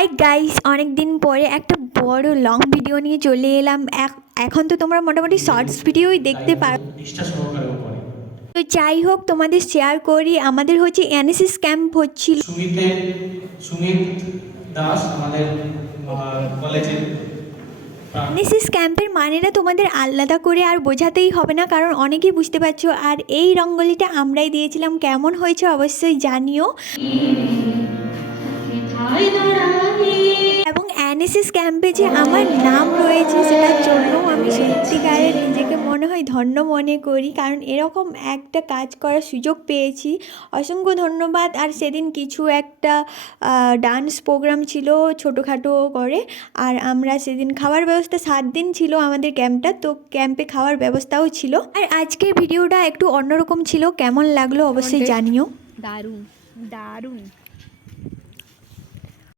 Hi guys, অনেক দিন পরে একটা বড় লং ভিডিও নিয়ে চলে এলাম। এখন তো তোমরা মোটামুটি শর্টস ভিডিওই দেখতে পারো। নিষ্ঠা সহকারেও করে। তো যাই হোক, তোমাদের শেয়ার করি। আমাদের হচ্ছে এনএসএস ক্যাম্প হচ্ছিল। সুমিত দাস আমাদের কলেজের এনএসএস ক্যাম্পের মানেটা তোমাদের আলাদা করে আর বোঝাতেই হবে না, কারণ অনেকেই বুঝতে পারছো। আর এই রঙ্গোলিটা আমরাই দিয়েছিলাম, কেমন হয়েছে অবশ্যই জানিও। এবং এনএসএস ক্যাম্পে যে আমার নাম রয়েছে সেটার জন্য আমি সত্যিকারের নিজেকে মনে হয় ধন্য মনে করি, কারণ এরকম একটা কাজ করার সুযোগ পেয়েছি। অসংখ্য ধন্যবাদ। আর সেদিন কিছু একটা ডান্স প্রোগ্রাম ছিল ছোটোখাটো করে। আর আমরা সেদিন খাওয়ার ব্যবস্থা, 7 দিন ছিল আমাদের ক্যাম্পটা, তো ক্যাম্পে খাওয়ার ব্যবস্থাও ছিল। আর আজকের ভিডিওটা একটু অন্যরকম ছিল, কেমন লাগলো অবশ্যই জানিও। দারুণ দারুণ।